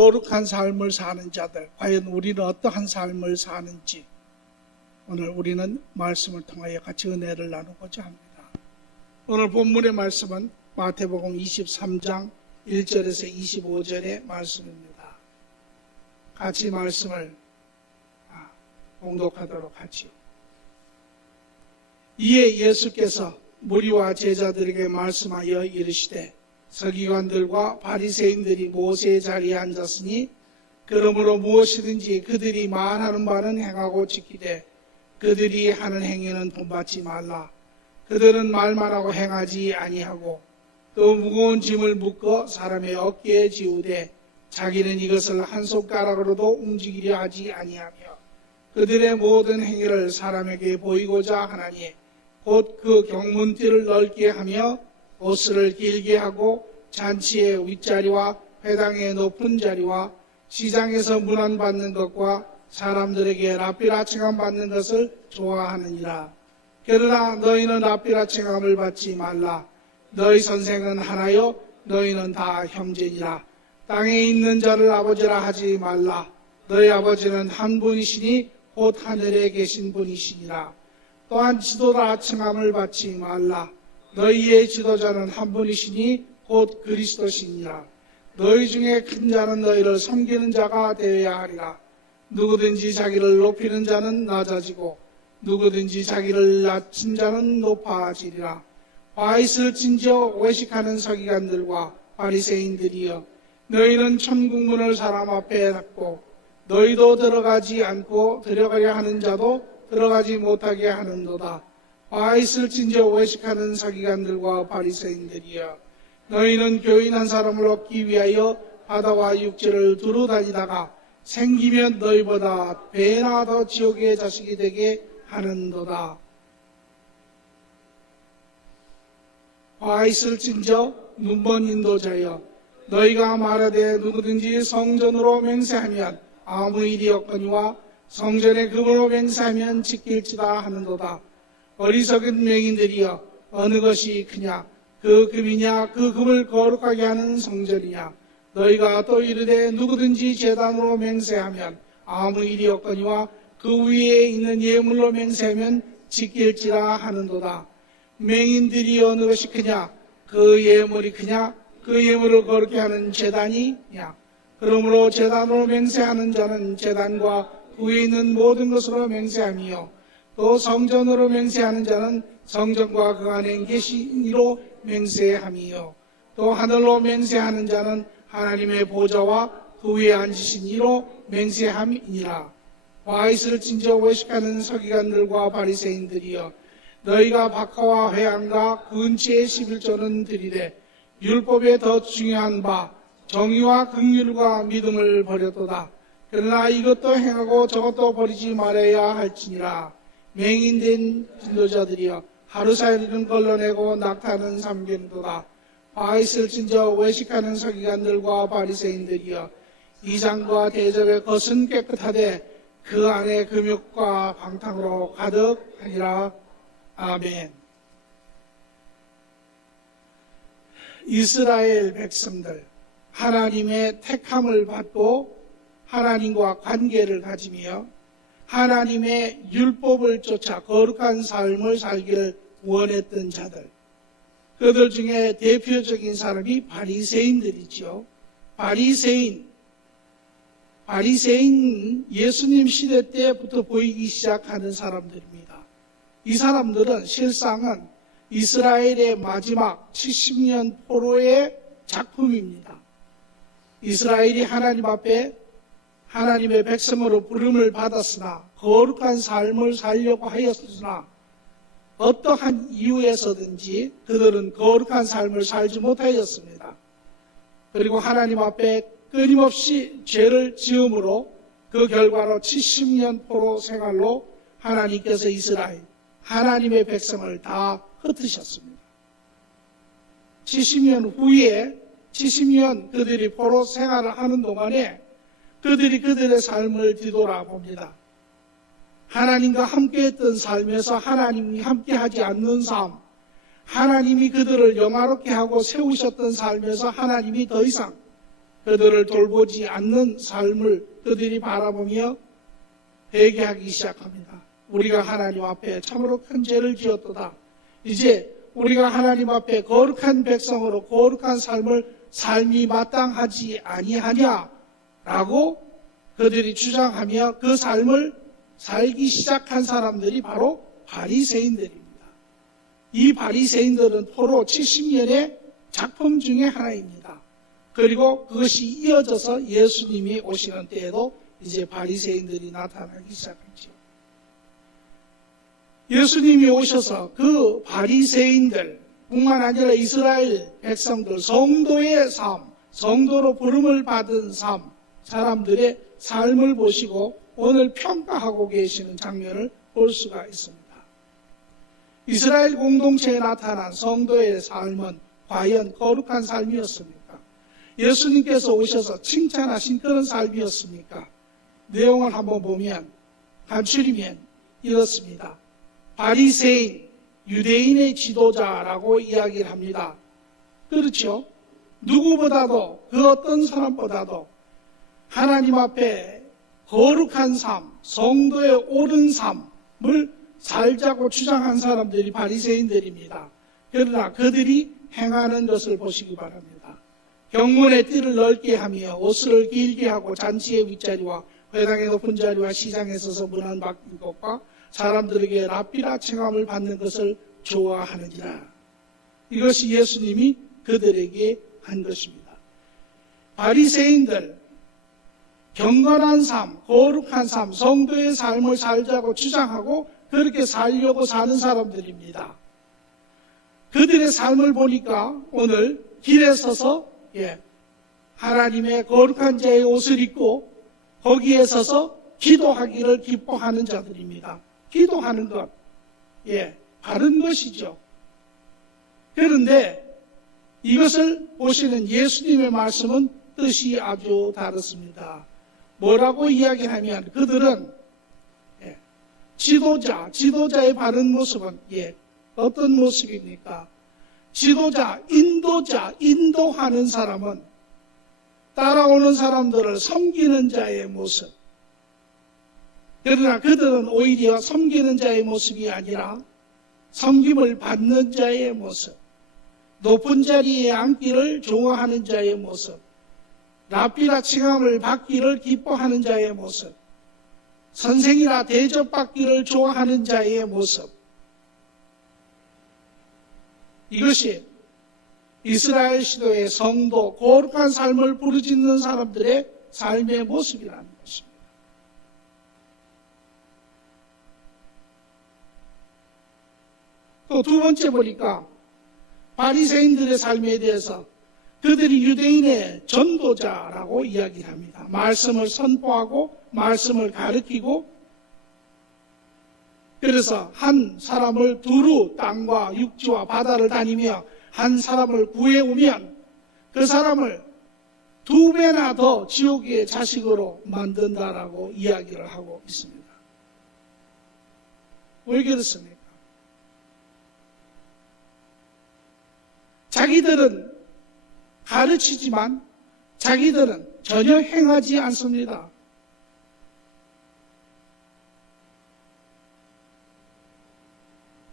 거룩한 삶을 사는 자들, 과연 우리는 어떠한 삶을 사는지 오늘 우리는 말씀을 통하여 같이 은혜를 나누고자 합니다. 오늘 본문의 말씀은 마태복음 23장 1절에서 25절의 말씀입니다. 같이 말씀을 봉독하도록 하지요. 이에 예수께서 무리와 제자들에게 말씀하여 이르시되 서기관들과 바리새인들이 모세의 자리에 앉았으니 그러므로 무엇이든지 그들이 말하는 바는 행하고 지키되 그들이 하는 행위는 본받지 말라. 그들은 말만 하고 행하지 아니하고 또 무거운 짐을 묶어 사람의 어깨에 지우되 자기는 이것을 한 손가락으로도 움직이려 하지 아니하며 그들의 모든 행위를 사람에게 보이고자 하나니 곧 그 경문띠를 넓게 하며 옷을 길게 하고 잔치의 윗자리와 회당의 높은 자리와 시장에서 문안받는 것과 사람들에게 랍비라 칭함받는 것을 좋아하느니라. 그러나 너희는 랍비라 칭함을 받지 말라. 너희 선생은 하나요 너희는 다 형제니라. 땅에 있는 자를 아버지라 하지 말라. 너희 아버지는 한 분이시니 곧 하늘에 계신 분이시니라. 또한 지도자 칭함을 받지 말라. 너희의 지도자는 한 분이시니 곧 그리스도시니라. 너희 중에 큰 자는 너희를 섬기는 자가 되어야 하리라. 누구든지 자기를 높이는 자는 낮아지고 누구든지 자기를 낮춘 자는 높아지리라. 화 있을진저 외식하는 서기관들과 바리새인들이여 너희는 천국문을 사람 앞에 닫고 너희도 들어가지 않고 들어가려 하는 자도 들어가지 못하게 하는도다. 화 있을진저 외식하는 서기관들과 바리새인들이여 너희는 교인 한 사람을 얻기 위하여 바다와 육지를 두루 다니다가 생기면 너희보다 배나 더 지옥의 자식이 되게 하는도다. 화 있을진저 눈먼 인도자여 너희가 말하되 누구든지 성전으로 맹세하면 아무 일이 없거니와 성전의 금으로 맹세하면 지킬지다 하는도다. 어리석은 맹인들이여 어느 것이 크냐 그 금이냐 그 금을 거룩하게 하는 성전이냐. 너희가 또 이르되 누구든지 제단으로 맹세하면 아무 일이 없거니와 그 위에 있는 예물로 맹세하면 지킬지라 하는도다. 맹인들이 어느 것이 크냐 그 예물이 크냐 그 예물을 거룩게 하는 제단이냐. 그러므로 제단으로 맹세하는 자는 제단과 그 위에 있는 모든 것으로 맹세하며 또 성전으로 맹세하는 자는 성전과 그 안에 계신 이로 맹세함이요 또 하늘로 맹세하는 자는 하나님의 보좌와 그 위에 앉으신 이로 맹세함이니라. 화 있을진저 외식하는 서기관들과 바리새인들이여 너희가 박하와 회당과 근처의 11조는 드리되 율법에 더 중요한 바 정의와 긍휼과 믿음을 버렸도다. 그러나 이것도 행하고 저것도 버리지 말아야 할지니라. 맹인된 진도자들이여 하루 살이는 걸러내고 낙타는 삼견도다. 화 있을진저 외식하는 서기관들과 바리새인들이여 이장과 대접의 것은 깨끗하되 그 안에 금욕과 방탕으로 가득하니라. 아멘. 이스라엘 백성들 하나님의 택함을 받고 하나님과 관계를 가지며 하나님의 율법을 쫓아 거룩한 삶을 살기를 원했던 자들, 그들 중에 대표적인 사람이 바리새인들이죠. 바리새인 예수님 시대 때부터 보이기 시작하는 사람들입니다. 이 사람들은 실상은 이스라엘의 마지막 70년 포로의 작품입니다. 이스라엘이 하나님 앞에 하나님의 백성으로 부름을 받았으나 거룩한 삶을 살려고 하였으나 어떠한 이유에서든지 그들은 거룩한 삶을 살지 못하였습니다. 그리고 하나님 앞에 끊임없이 죄를 지음으로 그 결과로 70년 포로 생활로 하나님께서 이스라엘, 하나님의 백성을 다 흩으셨습니다. 70년 후에 70년 그들이 포로 생활을 하는 동안에 그들이 그들의 삶을 뒤돌아봅니다. 하나님과 함께했던 삶에서 하나님이 함께하지 않는 삶, 하나님이 그들을 영화롭게 하고 세우셨던 삶에서 하나님이 더 이상 그들을 돌보지 않는 삶을 그들이 바라보며 회개하기 시작합니다. 우리가 하나님 앞에 참으로 큰 죄를 지었도다. 이제 우리가 하나님 앞에 거룩한 백성으로 거룩한 삶이 마땅하지 아니하냐라고 그들이 주장하며 그 삶을 살기 시작한 사람들이 바로 바리새인들입니다. 이 바리새인들은 포로 70년의 작품 중에 하나입니다. 그리고 그것이 이어져서 예수님이 오시는 때에도 이제 바리새인들이 나타나기 시작했죠. 예수님이 오셔서 그 바리새인들 뿐만 아니라 이스라엘 백성들, 성도의 삶, 성도로 부름을 받은 사람들의 삶을 보시고 오늘 평가하고 계시는 장면을 볼 수가 있습니다. 이스라엘 공동체에 나타난 성도의 삶은 과연 거룩한 삶이었습니까? 예수님께서 오셔서 칭찬하신 그런 삶이었습니까? 내용을 한번 보면 간추리면 이렇습니다. 바리새인, 유대인의 지도자라고 이야기를 합니다. 그렇죠? 누구보다도 그 어떤 사람보다도 하나님 앞에 거룩한 삶, 성도의 옳은 삶을 살자고 주장한 사람들이 바리새인들입니다. 그러나 그들이 행하는 것을 보시기 바랍니다. 경문의 띠를 넓게 하며 옷을 길게 하고 잔치의 윗자리와 회당의 높은 자리와 시장에 서서 문안 받는 것과 사람들에게 랍비라 칭함을 받는 것을 좋아하느니라. 이것이 예수님이 그들에게 한 것입니다. 바리새인들, 경건한 삶, 거룩한 삶, 성도의 삶을 살자고 주장하고 그렇게 살려고 사는 사람들입니다. 그들의 삶을 보니까 오늘 길에 서서 하나님의 거룩한 자의 옷을 입고 거기에 서서 기도하기를 기뻐하는 자들입니다. 기도하는 것, 바른 것이죠. 그런데 이것을 보시는 예수님의 말씀은 뜻이 아주 다릅니다. 뭐라고 이야기하면 그들은 지도자의 바른 모습은 어떤 모습입니까? 지도자, 인도하는 사람은 따라오는 사람들을 섬기는 자의 모습. 그러나 그들은 오히려 섬기는 자의 모습이 아니라 섬김을 받는 자의 모습, 높은 자리에 앉기를 좋아하는 자의 모습, 랍비라 칭함을 받기를 기뻐하는 자의 모습, 선생이라 대접받기를 좋아하는 자의 모습. 이것이 이스라엘 시도의 성도, 거룩한 삶을 부르짖는 사람들의 삶의 모습이라는 것입니다. 또 두 번째 보니까 바리새인들의 삶에 대해서 그들이 유대인의 전도자라고 이야기를 합니다. 말씀을 선포하고 말씀을 가르치고 그래서 한 사람을 두루 땅과 육지와 바다를 다니며 한 사람을 구해오면 그 사람을 2배나 더 지옥의 자식으로 만든다라고 이야기를 하고 있습니다. 왜 그렇습니까? 자기들은 가르치지만 자기들은 전혀 행하지 않습니다.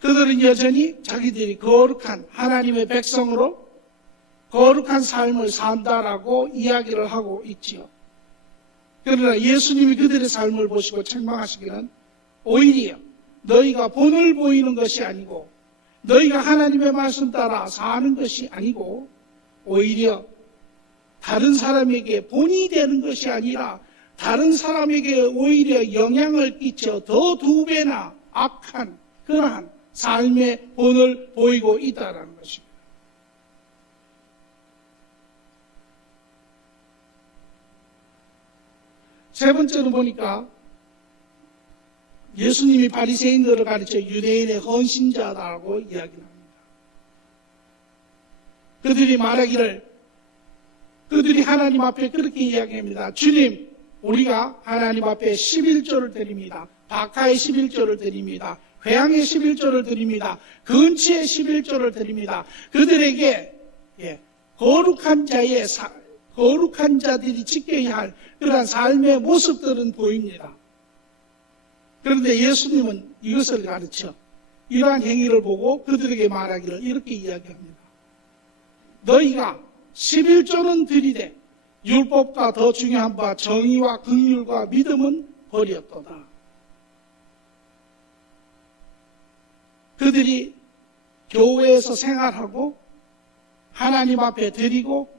그들은 여전히 자기들이 거룩한 하나님의 백성으로 거룩한 삶을 산다라고 이야기를 하고 있지요. 그러나 예수님이 그들의 삶을 보시고 책망하시기는 오히려 너희가 본을 보이는 것이 아니고 너희가 하나님의 말씀 따라 사는 것이 아니고 오히려 다른 사람에게 본이 되는 것이 아니라 다른 사람에게 오히려 영향을 끼쳐 더 2배나 악한 그러한 삶의 본을 보이고 있다는 것입니다. 세 번째로 보니까 예수님이 바리새인들을 가르쳐 유대인의 헌신자다라고 이야기합니다. 그들이 말하기를 그들이 하나님 앞에 그렇게 이야기합니다. 주님, 우리가 하나님 앞에 11조를 드립니다. 박하의 11조를 드립니다. 회양의 11조를 드립니다. 근치의 11조를 드립니다. 그들에게 거룩한 거룩한 자들이 지켜야 할 그러한 삶의 모습들은 보입니다. 그런데 예수님은 이것을 가르쳐 이러한 행위를 보고 그들에게 말하기를 이렇게 이야기합니다. 너희가 11조는 드리되 율법과 더 중요한 바 정의와 긍휼과 믿음은 버렸도다. 그들이 교회에서 생활하고 하나님 앞에 드리고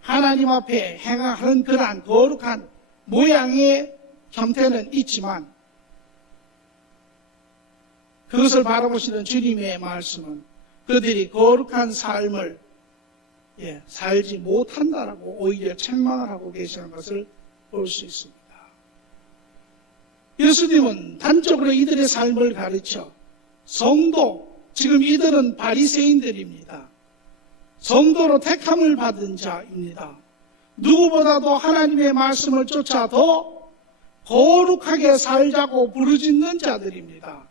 하나님 앞에 행하는 그러한 거룩한 모양의 형태는 있지만 그것을 바라보시는 주님의 말씀은 그들이 거룩한 삶을 살지 못한다라고 오히려 책망을 하고 계시는 것을 볼 수 있습니다. 예수님은 단적으로 이들의 삶을 가르쳐 성도, 지금 이들은 바리새인들입니다. 성도로 택함을 받은 자입니다. 누구보다도 하나님의 말씀을 쫓아 더 거룩하게 살자고 부르짖는 자들입니다.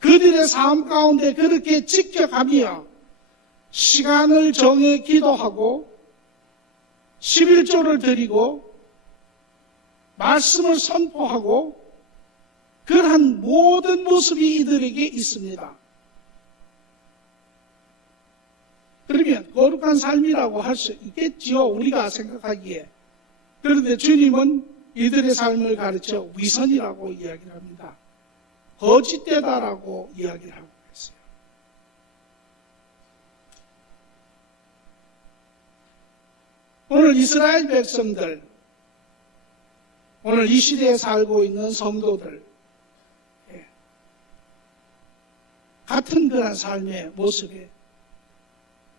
그들의 삶 가운데 그렇게 지켜가며 시간을 정해 기도하고 11조를 드리고 말씀을 선포하고 그러한 모든 모습이 이들에게 있습니다. 그러면 거룩한 삶이라고 할 수 있겠지요, 우리가 생각하기에. 그런데 주님은 이들의 삶을 가르쳐 위선이라고 이야기를 합니다. 거짓되다라고 이야기를 하고 있어요. 오늘 이스라엘 백성들, 오늘 이 시대에 살고 있는 성도들, 같은 그런 삶의 모습의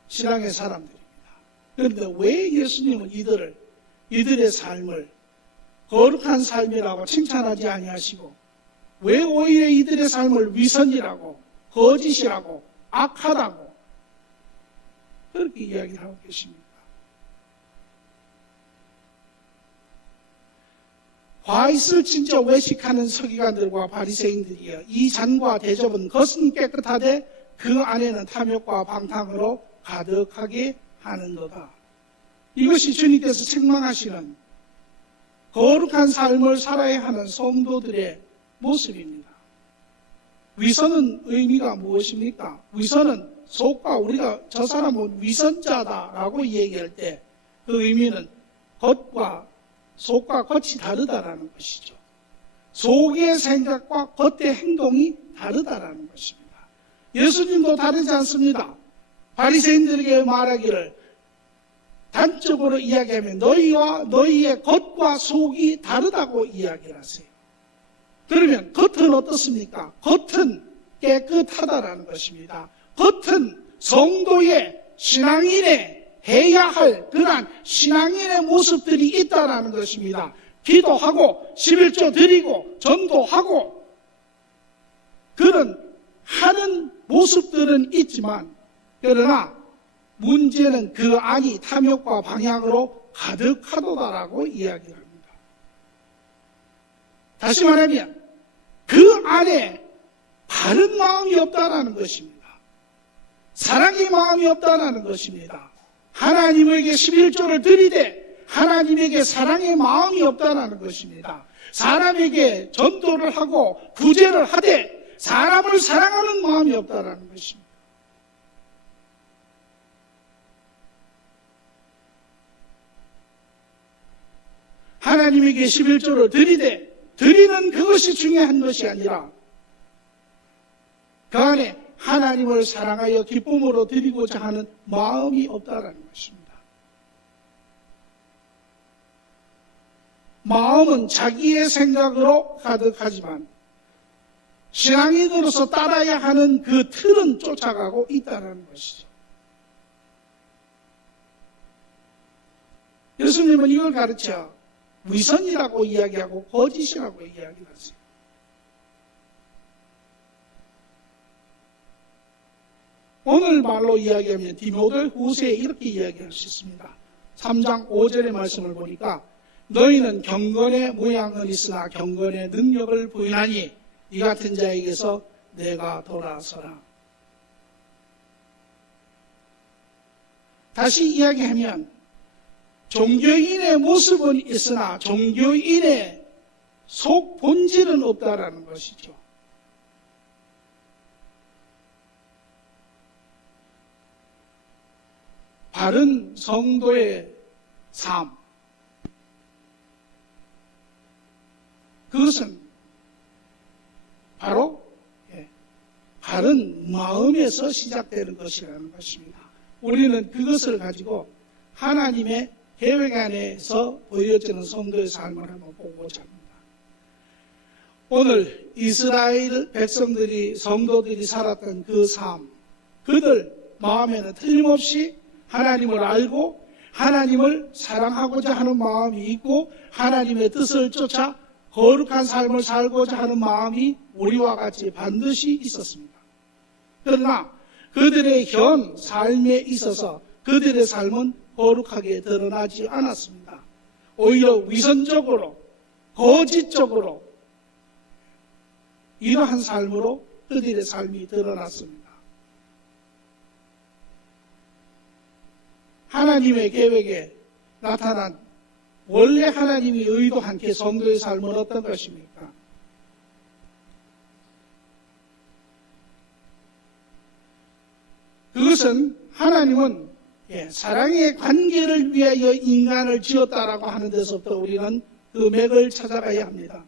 신앙의 사람들입니다. 그런데 왜 예수님은 이들의 삶을 거룩한 삶이라고 칭찬하지 아니하시고 왜 오히려 이들의 삶을 위선이라고 거짓이라고 악하다고 그렇게 이야기를 하고 계십니까? 화 있을 진짜 외식하는 서기관들과 바리새인들이여 이 잔과 대접은 겉은 깨끗하되 그 안에는 탐욕과 방탕으로 가득하게 하는도다. 이것이 주님께서 책망하시는 거룩한 삶을 살아야 하는 성도들의 모습입니다. 위선은 의미가 무엇입니까? 위선은 속과 우리가 저 사람은 위선자다라고 얘기할 때 그 의미는 속과 겉이 다르다라는 것이죠. 속의 생각과 겉의 행동이 다르다라는 것입니다. 예수님도 다르지 않습니다. 바리새인들에게 말하기를 단적으로 이야기하면 너희와 너희의 겉과 속이 다르다고 이야기를 하세요. 그러면 겉은 어떻습니까? 겉은 깨끗하다라는 것입니다. 겉은 성도의 신앙인의 해야 할 그러한 신앙인의 모습들이 있다라는 것입니다. 기도하고 11조 드리고 전도하고 그런 하는 모습들은 있지만 그러나 문제는 그 안이 탐욕과 방향으로 가득하도다라고 이야기를 합니다. 다시 말하면 그 안에 바른 마음이 없다라는 것입니다. 사랑의 마음이 없다라는 것입니다. 하나님에게 11조를 드리되 하나님에게 사랑의 마음이 없다라는 것입니다. 사람에게 전도를 하고 구제를 하되 사람을 사랑하는 마음이 없다라는 것입니다. 하나님에게 11조를 드리되 드리는 그것이 중요한 것이 아니라 그 안에 하나님을 사랑하여 기쁨으로 드리고자 하는 마음이 없다라는 것입니다. 마음은 자기의 생각으로 가득하지만 신앙인으로서 따라야 하는 그 틀은 쫓아가고 있다는 것이죠. 예수님은 이걸 가르쳐 위선이라고 이야기하고 거짓이라고 이야기하세요. 오늘 말로 이야기하면 디모데 후서에 이렇게 이야기할 수 있습니다. 3장 5절의 말씀을 보니까 너희는 경건의 모양은 있으나 경건의 능력을 부인하니 이 같은 자에게서 내가 돌아서라. 다시 이야기하면 종교인의 모습은 있으나 종교인의 속 본질은 없다라는 것이죠. 바른 성도의 삶, 그것은 바로 바른 마음에서 시작되는 것이라는 것입니다. 우리는 그것을 가지고 하나님의 계획 안에서 보여지는 성도의 삶을 한번 보고자 합니다. 오늘 이스라엘 백성들이, 성도들이 살았던 그 삶, 그들 마음에는 틀림없이 하나님을 알고 하나님을 사랑하고자 하는 마음이 있고 하나님의 뜻을 쫓아 거룩한 삶을 살고자 하는 마음이 우리와 같이 반드시 있었습니다. 그러나 그들의 현 삶에 있어서 그들의 삶은 거룩하게 드러나지 않았습니다. 오히려 위선적으로, 거짓적으로 이러한 삶으로 그들의 삶이 드러났습니다. 하나님의 계획에 나타난 원래 하나님이 의도한 그 성도의 삶은 어떤 것입니까? 그것은 하나님은 사랑의 관계를 위하여 인간을 지었다라고 하는 데서부터 우리는 그 맥을 찾아가야 합니다.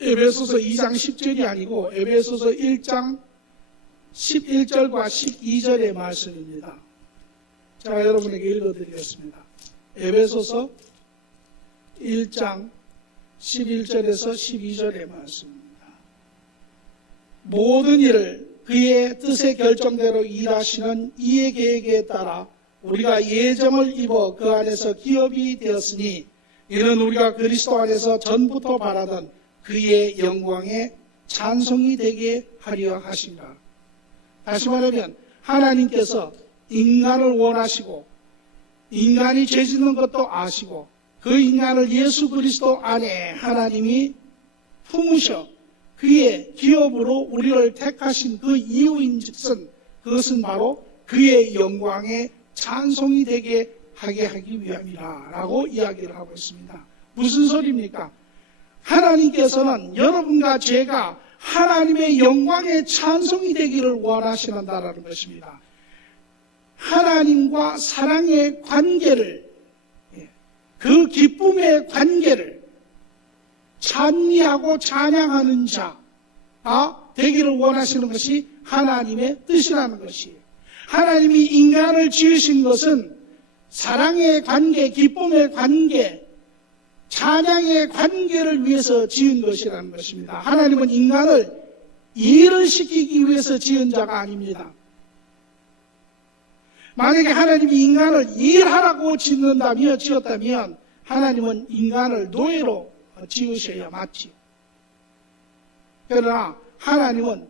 에베소서 2장 10절이 아니고 에베소서 1장 11절과 12절의 말씀입니다. 제가 여러분에게 읽어드리겠습니다. 에베소서 1장 11절에서 12절의 말씀입니다. 모든 일을 그의 뜻의 결정대로 일하시는 이의 계획에 따라 우리가 예정을 입어 그 안에서 기업이 되었으니 이는 우리가 그리스도 안에서 전부터 바라던 그의 영광에 찬송이 되게 하려 하신가. 다시 말하면 하나님께서 인간을 원하시고 인간이 죄 짓는 것도 아시고 그 인간을 예수 그리스도 안에 하나님이 품으셔 그의 기업으로 우리를 택하신 그 이유인즉슨 그것은 바로 그의 영광에 찬송이 되게 하게 하기 위함이라 라고 이야기를 하고 있습니다. 무슨 소리입니까? 하나님께서는 여러분과 제가 하나님의 영광의 찬송이 되기를 원하시는다라는 것입니다. 하나님과 사랑의 관계를, 그 기쁨의 관계를 찬미하고 찬양하는 자가 되기를 원하시는 것이 하나님의 뜻이라는 것이에요. 하나님이 인간을 지으신 것은 사랑의 관계, 기쁨의 관계, 찬양의 관계를 위해서 지은 것이라는 것입니다. 하나님은 인간을 일을 시키기 위해서 지은 자가 아닙니다. 만약에 하나님이 인간을 일하라고 지었다면 하나님은 인간을 노예로 지으셔야 맞지. 그러나 하나님은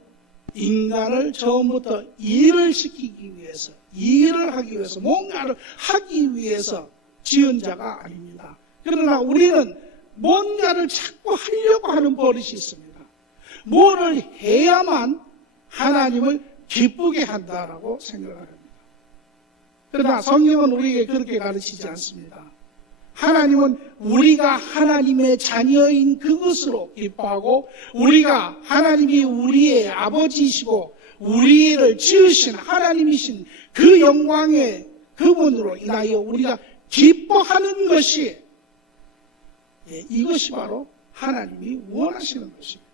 인간을 처음부터 일을 시키기 위해서, 일을 하기 위해서, 뭔가를 하기 위해서 지은 자가 아닙니다. 그러나 우리는 뭔가를 자꾸 하려고 하는 버릇이 있습니다. 뭐를 해야만 하나님을 기쁘게 한다라고 생각을 합니다. 그러나 성경은 우리에게 그렇게 가르치지 않습니다. 하나님은 우리가 하나님의 자녀인 그것으로 기뻐하고 우리가 하나님이 우리의 아버지이시고 우리를 지으신 하나님이신 그 영광의 그분으로 인하여 우리가 기뻐하는 것이 이것이 바로 하나님이 원하시는 것입니다.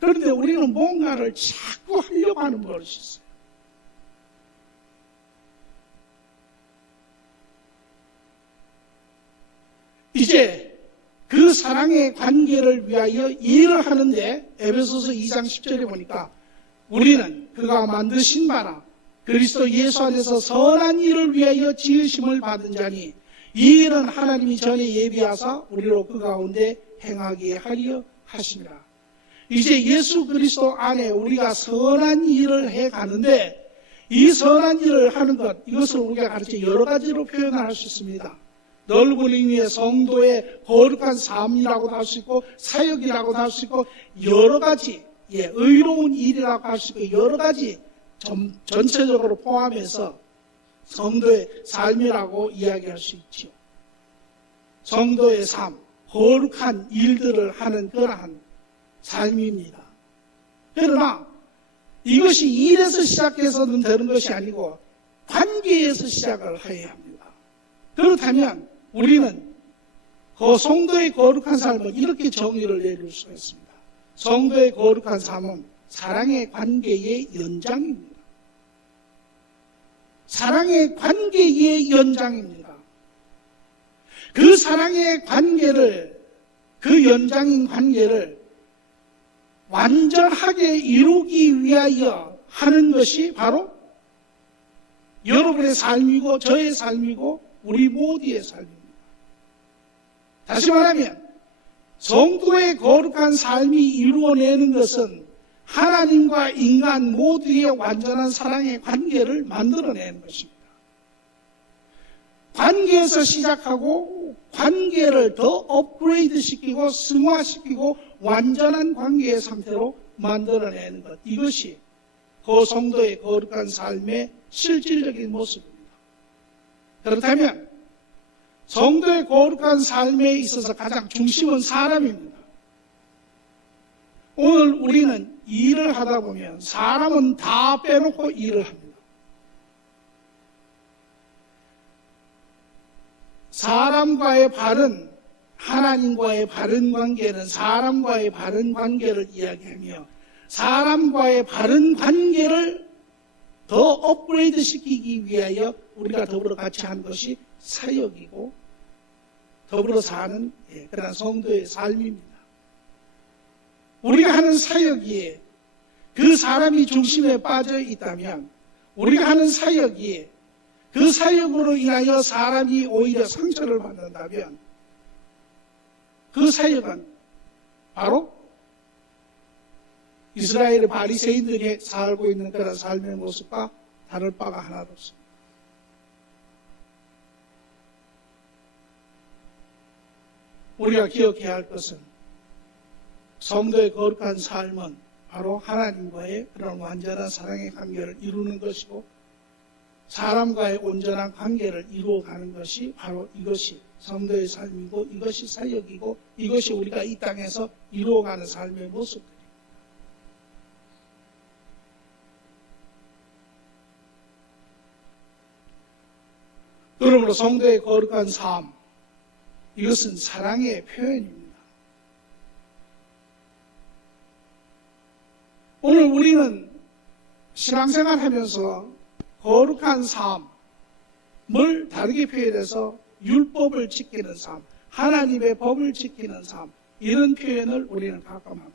그런데 우리는 뭔가를 자꾸 하려고 하는 버릇이 있어요. 이제 그 사랑의 관계를 위하여 일을 하는데 에베소서 2장 10절에 보니까 우리는 그가 만드신 바라 그리스도 예수 안에서 선한 일을 위하여 지으심을 받은 자니 이 일은 하나님이 전에 예비하사 우리로 그 가운데 행하게 하려 하심이라. 이제 예수 그리스도 안에 우리가 선한 일을 해가는데 이 선한 일을 하는 것, 이것을 우리가 가르쳐 여러 가지로 표현할 수 있습니다. 넓은 의미의 성도의 거룩한 삶이라고도 할 수 있고 사역이라고도 할 수 있고 여러 가지 의로운 일이라고 할 수 있고 여러 가지 전체적으로 포함해서 성도의 삶이라고 이야기할 수 있죠. 성도의 삶, 거룩한 일들을 하는 그러한 삶입니다. 그러나 이것이 일에서 시작해서는 되는 것이 아니고 관계에서 시작을 해야 합니다. 그렇다면 우리는 그 성도의 거룩한 삶은 이렇게 정의를 내릴 수가 있습니다. 성도의 거룩한 삶은 사랑의 관계의 연장입니다. 사랑의 관계의 연장입니다. 그 사랑의 관계를, 그 연장인 관계를 완전하게 이루기 위하여 하는 것이 바로 여러분의 삶이고 저의 삶이고 우리 모두의 삶입니다. 다시 말하면 성도의 거룩한 삶이 이루어내는 것은 하나님과 인간 모두의 완전한 사랑의 관계를 만들어내는 것입니다. 관계에서 시작하고 관계를 더 업그레이드 시키고 승화시키고 완전한 관계의 상태로 만들어내는 것. 이것이 그 성도의 거룩한 삶의 실질적인 모습입니다. 그렇다면 성도의 거룩한 삶에 있어서 가장 중심은 사람입니다. 오늘 우리는 일을 하다 보면 사람은 다 빼놓고 일을 합니다. 사람과의 바른, 하나님과의 바른 관계는 사람과의 바른 관계를 이야기하며 사람과의 바른 관계를 더 업그레이드 시키기 위하여 우리가 더불어 같이 한 것이 사역이고 더불어 사는 그런 성도의 삶입니다. 우리가 하는 사역이 그 사람이 중심에 빠져 있다면 우리가 하는 사역이 그 사역으로 인하여 사람이 오히려 상처를 받는다면 그 사역은 바로 이스라엘의 바리새인들이 살고 있는 그런 삶의 모습과 다를 바가 하나도 없습니다. 우리가 기억해야 할 것은 성도의 거룩한 삶은 바로 하나님과의 그런 완전한 사랑의 관계를 이루는 것이고 사람과의 온전한 관계를 이루어가는 것이 바로 이것이 성도의 삶이고 이것이 사역이고 이것이 우리가 이 땅에서 이루어가는 삶의 모습입니다. 그러므로 성도의 거룩한 삶, 이것은 사랑의 표현입니다. 오늘 우리는 신앙생활 하면서 거룩한 삶을 다르게 표현해서 율법을 지키는 삶, 하나님의 법을 지키는 삶, 이런 표현을 우리는 가끔 합니다.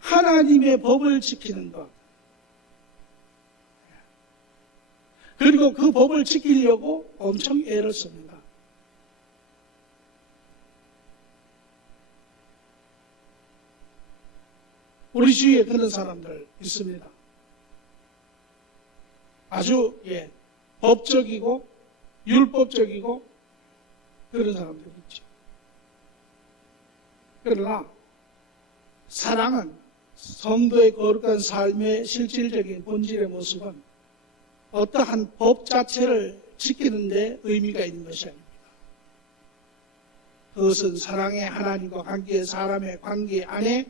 하나님의 법을 지키는 것, 그리고 그 법을 지키려고 엄청 애를 씁니다. 우리 주위에 그런 사람들 있습니다. 아주 법적이고 율법적이고 그런 사람들 있죠. 그러나 사랑은 성도의 거룩한 삶의 실질적인 본질의 모습은 어떠한 법 자체를 지키는 데 의미가 있는 것이 아닙니다. 그것은 사랑의 하나님과 관계, 사람의 관계 안에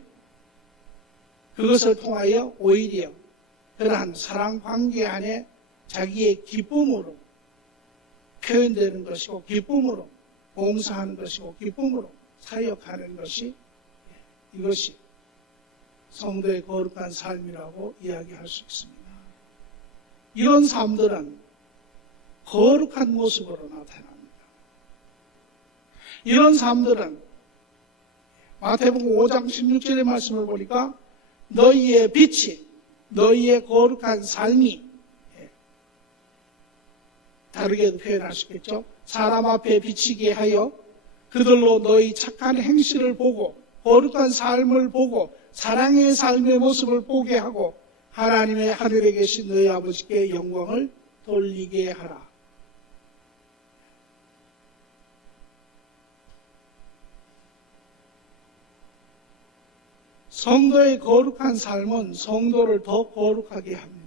그것을 통하여 오히려 그러한 사랑 관계 안에 자기의 기쁨으로 표현되는 것이고 기쁨으로 봉사하는 것이고 기쁨으로 사역하는 것이 이것이 성도의 거룩한 삶이라고 이야기할 수 있습니다. 이런 삶들은 거룩한 모습으로 나타납니다. 이런 삶들은 마태복음 5장 16절의 말씀을 보니까 너희의 빛이, 너희의 거룩한 삶이 다르게 표현할 수 있겠죠. 사람 앞에 비치게 하여 그들로 너희 착한 행실을 보고 거룩한 삶을 보고 사랑의 삶의 모습을 보게 하고 하나님의 하늘에 계신 너희 아버지께 영광을 돌리게 하라. 성도의 거룩한 삶은 성도를 더 거룩하게 합니다.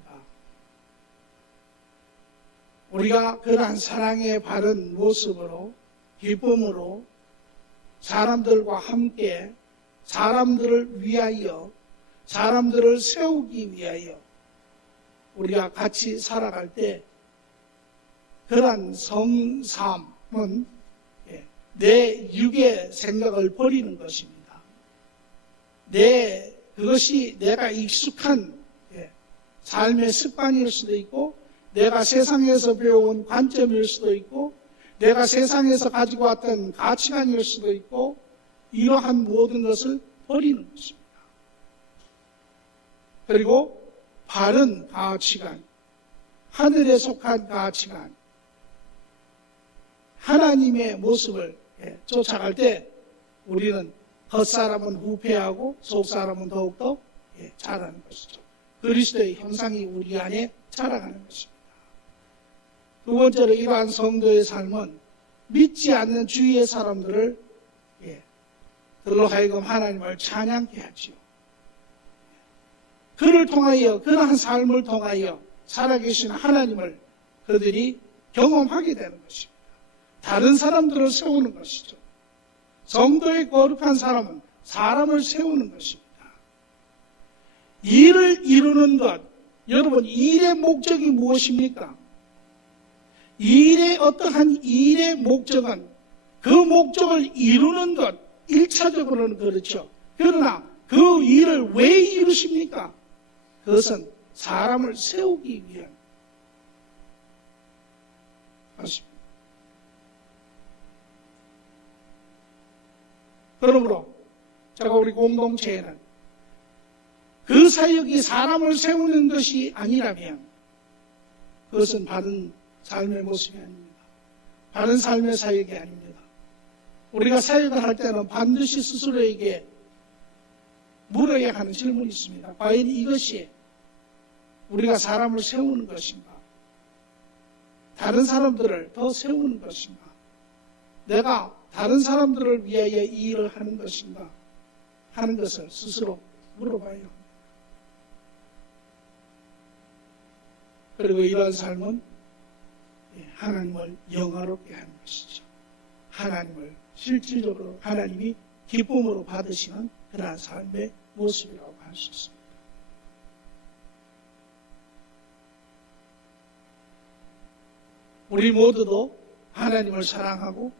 우리가 그러한 사랑의 바른 모습으로 기쁨으로 사람들과 함께 사람들을 위하여 사람들을 세우기 위하여 우리가 같이 살아갈 때 그러한 성삼은 내 육의 생각을 버리는 것입니다. 그것이 내가 익숙한 삶의 습관일 수도 있고 내가 세상에서 배워온 관점일 수도 있고 내가 세상에서 가지고 왔던 가치관일 수도 있고 이러한 모든 것을 버리는 것입니다. 그리고 바른 가치관, 하늘에 속한 가치관, 하나님의 모습을 쫓아갈 때 우리는 겉사람은 후패하고 속사람은 더욱더 자라는 것이죠. 그리스도의 형상이 우리 안에 자라가는 것입니다. 두 번째로 이러한 성도의 삶은 믿지 않는 주위의 사람들을 들로 하여금 하나님을 찬양케 하지요. 그를 통하여 그러한 삶을 통하여 살아계신 하나님을 그들이 경험하게 되는 것입니다. 다른 사람들을 세우는 것이죠. 성도의 거룩한 사람은 사람을 세우는 것입니다. 일을 이루는 것, 여러분 일의 목적이 무엇입니까? 어떠한 일의 목적은 그 목적을 이루는 것, 1차적으로는 그렇죠. 그러나 그 일을 왜 이루십니까? 그것은 사람을 세우기 위한 것입니다. 그러므로 제가 우리 공동체에는 그 사역이 사람을 세우는 것이 아니라면 그것은 바른 삶의 모습이 아닙니다. 바른 삶의 사역이 아닙니다. 우리가 사역을 할 때는 반드시 스스로에게 물어야 하는 질문이 있습니다. 과연 이것이 우리가 사람을 세우는 것인가? 다른 사람들을 더 세우는 것인가? 내가 다른 사람들을 위하여 이 일을 하는 것인가? 하는 것을 스스로 물어봐야 합니다. 그리고 이러한 삶은 하나님을 영화롭게 하는 것이죠. 하나님을 실질적으로 하나님이 기쁨으로 받으시는 그러한 삶의 모습이라고 할 수 있습니다. 우리 모두도 하나님을 사랑하고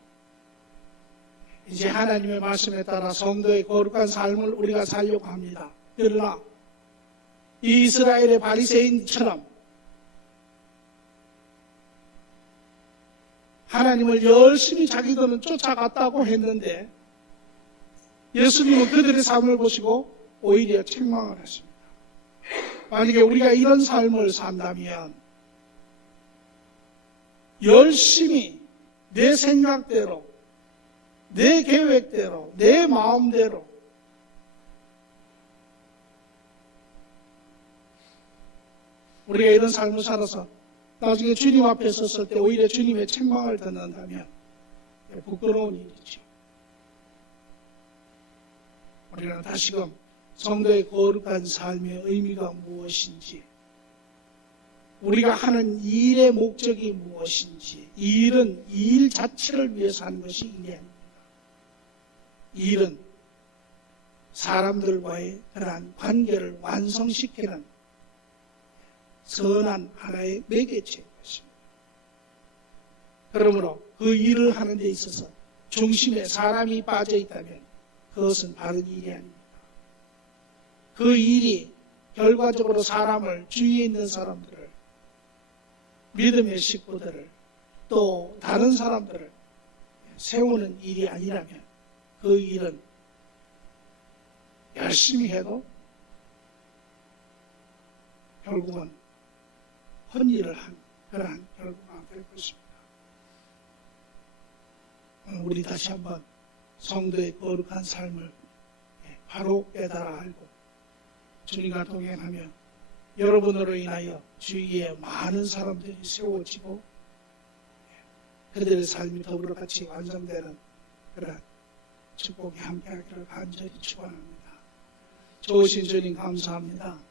이제 하나님의 말씀에 따라 성도의 거룩한 삶을 우리가 살려고 합니다. 그러나 이 이스라엘의 바리새인처럼 하나님을 열심히 자기들은 쫓아갔다고 했는데 예수님은 그들의 삶을 보시고 오히려 책망을 하십니다. 만약에 우리가 이런 삶을 산다면 열심히 내 생각대로 내 계획대로 내 마음대로 우리가 이런 삶을 살아서 나중에 주님 앞에 섰을 때 오히려 주님의 책망을 듣는다면 부끄러운 일이죠. 우리는 다시금 성도의 거룩한 삶의 의미가 무엇인지, 우리가 하는 일의 목적이 무엇인지, 이 일은 이 일 자체를 위해서 하는 것이 일이 아닙니다. 이 일은 사람들과의 그러한 관계를 완성시키는 선한 하나의 매개체인 것입니다. 그러므로 그 일을 하는 데 있어서 중심에 사람이 빠져 있다면 그것은 바른 일이 아닙니다. 그 일이 결과적으로 사람을, 주위에 있는 사람들을, 믿음의 식구들을, 또 다른 사람들을 세우는 일이 아니라면 그 일은 열심히 해도 결국은 헛일을 한 그러한 결과가 될 것입니다. 우리 다시 한번 성도의 거룩한 삶을 바로 깨달아 알고 주님과 동행하며 여러분으로 인하여 주위에 많은 사람들이 세워지고 그들의 삶이 더불어 같이 완성되는 그런 축복이 함께하기를 간절히 축원합니다. 좋으신 주님 감사합니다.